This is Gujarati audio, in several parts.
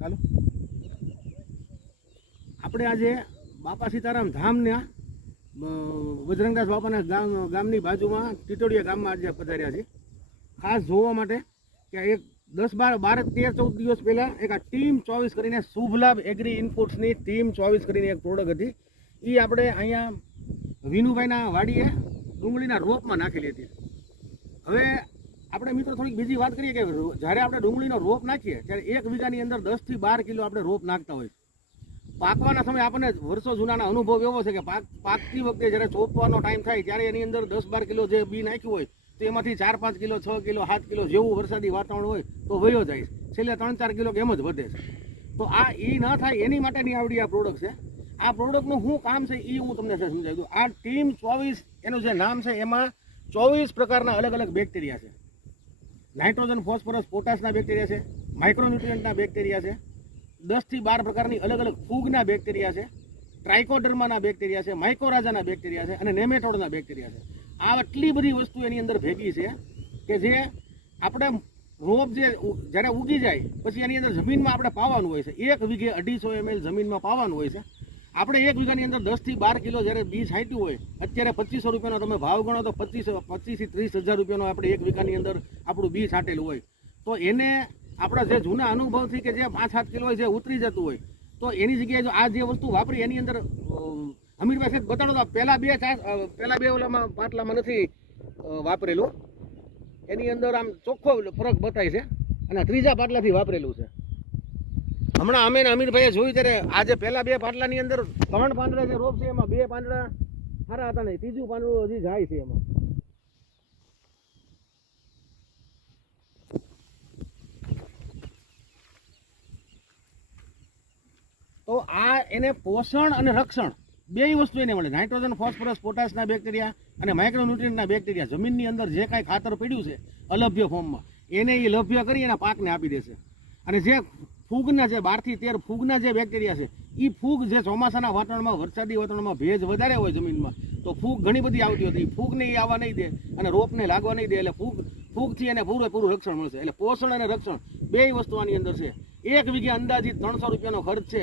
ચાલો આપણે આજે બાપા સીતારામ ધામના બજરંગદાસ બાપાના ગામની બાજુમાં ટીટોડિયા ગામમાં આજે પધાર્યા છે ખાસ જોવા માટે કે એક 10, 12, 13, 14 દિવસ પહેલાં એક આ ટીમ 24 કરીને શુભલાભ એગ્રી ઇનપુટ્સની ટીમ 24 કરીને એક પ્રોડક્ટ હતી એ આપણે અહીંયા વિનુભાઈના વાડીએ ડુંગળીના રોપમાં નાખેલી હતી. હવે આપણે મિત્રો થોડીક બીજી વાત કરીએ કે જ્યારે આપણે ડુંગળીનો રોપ નાખીએ ત્યારે 1 વીઘાની અંદર 10 થી 12 કિલો આપણે રોપ નાખતા હોય. પાકવાના સમયે આપણને વર્ષો જૂનાના અનુભવ એવો છે કે પાકતી વખતે જ્યારે ચોપવાનો ટાઈમ થાય ત્યારે એની અંદર 10-12 કિલો જે બી નાખ્યું હોય તો એમાંથી 4-5 કિલો, 6 કિલો, 7 કિલો જેવું વરસાદી વાતાવરણ હોય તો વયો જાય છે. છેલ્લે 3-4 કિલો એમ જ વધે છે. તો આ એ ન થાય એની માટેની આવડી આ પ્રોડક્ટ છે. આ પ્રોડક્ટનું શું કામ છે એ હું તમને સમજાવી દઉં. આ ટીમ 24 એનું જે નામ છે એમાં 24 પ્રકારના અલગ અલગ બેક્ટેરિયા છે. નાઇટ્રોજન, ફોસ્ફરસ, પોટાશના બેક્ટેરિયા છે, માઇક્રોન્યુટ્રિયન્ટના બેક્ટેરિયા છે, 10 થી 12 પ્રકારની અલગ અલગ ફૂગના બેક્ટેરિયા છે, ટ્રાઇકોડર્માના બેક્ટેરિયા છે, માઇકોરાઝાના બેક્ટેરિયા છે અને નેમેટોડના બેક્ટેરિયા છે. આ આટલી બધી વસ્તુ એની અંદર ભેગી છે કે જે આપણે રોપ જે જ્યારે ઉગી જાય પછી એની અંદર જમીનમાં આપણે પાવાનું હોય છે. 1 વીઘે 250 ml જમીનમાં પાવાનું હોય છે. આપણે 1 વીઘાની અંદર 10 થી 12 કિલો જ્યારે બી છાંટ્યું હોય, અત્યારે 2500 રૂપિયાનો તમે ભાવ ગણો તો 25 થી 30 હજાર રૂપિયાનો આપણે 1 વીઘાની અંદર આપણું બી છાંટેલું હોય તો એને આપણા જે જૂના અનુભવથી કે જે 5-7 કિલો હોય જે ઉતરી જતું હોય તો એની જગ્યાએ જો આ જે વસ્તુ વાપરી એની અંદર અમીરભાઈ સાહેબ બતાડો તો પહેલા બે ઓલામાં પાટલામાં નથી વાપરેલું, એની અંદર આમ ચોખ્ખો ફરક બતાય છે અને ત્રીજા પાટલાથી વાપરેલું છે. હમણાં અમે અમીરભાઈએ જોયું ત્યારે આજે પહેલા 2 પાટલાની અંદર 3 પાંદડા જે રોપ છે એમાં 2 પાંદડા સારા હતા નહીં, ત્રીજું પાંદડું હજી જાય છે એમાં. તો આ એને પોષણ અને રક્ષણ બેય વસ્તુ એને મળે. નાઇટ્રોજન, ફોસ્ફરસ, પોટાશના બેક્ટેરિયા અને માઇક્રોન્યુટ્રિયન્ટના બેક્ટેરિયા જમીનની અંદર જે કાંઈ ખાતર પડ્યું છે અલભ્ય ફોર્મમાં એને એ લભ્ય કરી એના પાકને આપી દેશે. અને જે ફૂગના જે 12 થી 13 ફૂગના જે બેક્ટેરિયા છે એ ફૂગ જે ચોમાસાના વાતાવરણમાં વરસાદી વાતાવરણમાં ભેજ વધારે હોય જમીનમાં તો ફૂગ ઘણી બધી આવતી હતી, ફૂગને એ આવવા નહીં દે અને રોપને લાગવા નહીં દે એટલે ફૂગથી એને પૂરેપૂરું રક્ષણ મળશે. એટલે પોષણ અને રક્ષણ બેય વસ્તુ આની અંદર છે. 1 વીઘે અંદાજિત 300 રૂપિયાનો ખર્ચ છે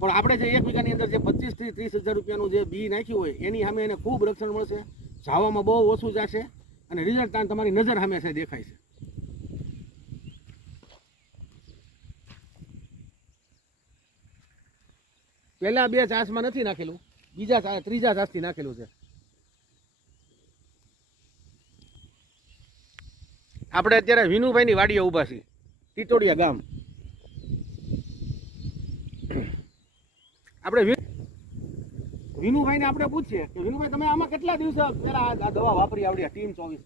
પણ આપણે જે 1 વીઘાની અંદર જે 25 થી 30 હજાર રૂપિયાનું જે બી નાખ્યું હોય એની સામે એને ખૂબ રક્ષણ મળશે, જાવામાં બહુ ઓછું જશે અને રિઝલ્ટ તમારી નજર સામે છે દેખાય છે. પહેલા 2 ચાસમાં નથી નાખેલું, ત્રીજા ચાસથી નાખેલું છે. આપણે અત્યારે વિનુભાઈની વાડીએ ઊભા છીએ, ટીટોડિયા ગામ. આપણે વિનુભાઈને આપણે પૂછીએ કે વિનુભાઈ તમે આમાં કેટલા દિવસ પહેલા આ દવા વાપરી આવડી ટીમ 24?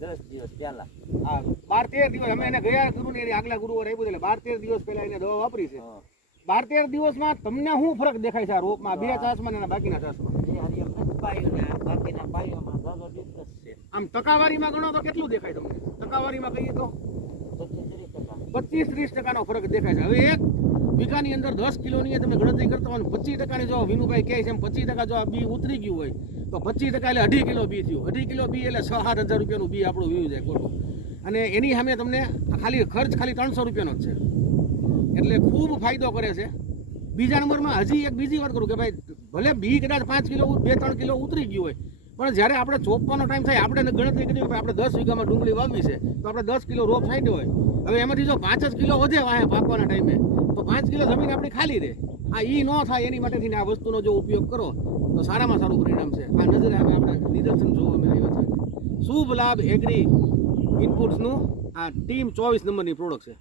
10 દિવસ પહેલા. હા, 12-13 દિવસ અમે એને ગયા ગુરુને એની આગલા ગુરુવારે આપ્યું એટલે 12-13 દિવસ પહેલા એને દવા વાપરી છે. 12-13 દિવસમાં તમને શું ફરક દેખાય છે આ રોપમાં, 2 ચાસમાં અને બાકીના ચાસમાં? બાકીના પાયોમાં ઘણો ડિફરન્સ છે. આમ ટકાવારીમાં ગણો તો કેટલું દેખાય તમને? ટકાવારીમાં કહીએ તો 25-30% ફરક દેખાય છે. હવે 1 વીઘાની અંદર 10 કિલોની તમે ગણતરી કરતા હોય 25%ની જો વિનુભાઈ કહે છે એમ 25% જો આ બી ઉતરી ગયું હોય તો 25% એટલે 2.5 કિલો બી થયું. 2.5 કિલો બી એટલે 6-7 હજાર રૂપિયાનું બી આપણું વીવું જાય ખોટું. અને એની સામે તમને ખર્ચ ખાલી 300 રૂપિયાનો જ છે. એટલે ખૂબ ફાયદો કરે છે. બીજા નંબરમાં હજી એક બીજી વાત કરું કે ભાઈ ભલે બી કદાચ 5 કિલો 2-3 કિલો ઉતરી ગયું હોય પણ જ્યારે આપણે ચોપવાનો ટાઈમ થાય આપણે ગણતરી કરી કે આપણે 10 વીઘામાં ડુંગળી વાવવી છે તો આપણે 10 કિલો રોપ છાંટ્યો હોય. હવે એમાંથી જો 5 જ કિલો વધે વાહે પાકવાના ટાઈમે તો 5 કિલો જમીન આપણી ખાલી રહે. આ ન થાય એની માટેથી આ વસ્તુનો જો ઉપયોગ કરો તો સારામાં સારું પરિણામ છે. આ નજરે આપણે નિદર્શન જોવા અમે આવ્યા છે. શુભ લાભ એગ્રી ઇનપુટ્સનું આ ટીમ 24 નંબરની પ્રોડક્ટ છે.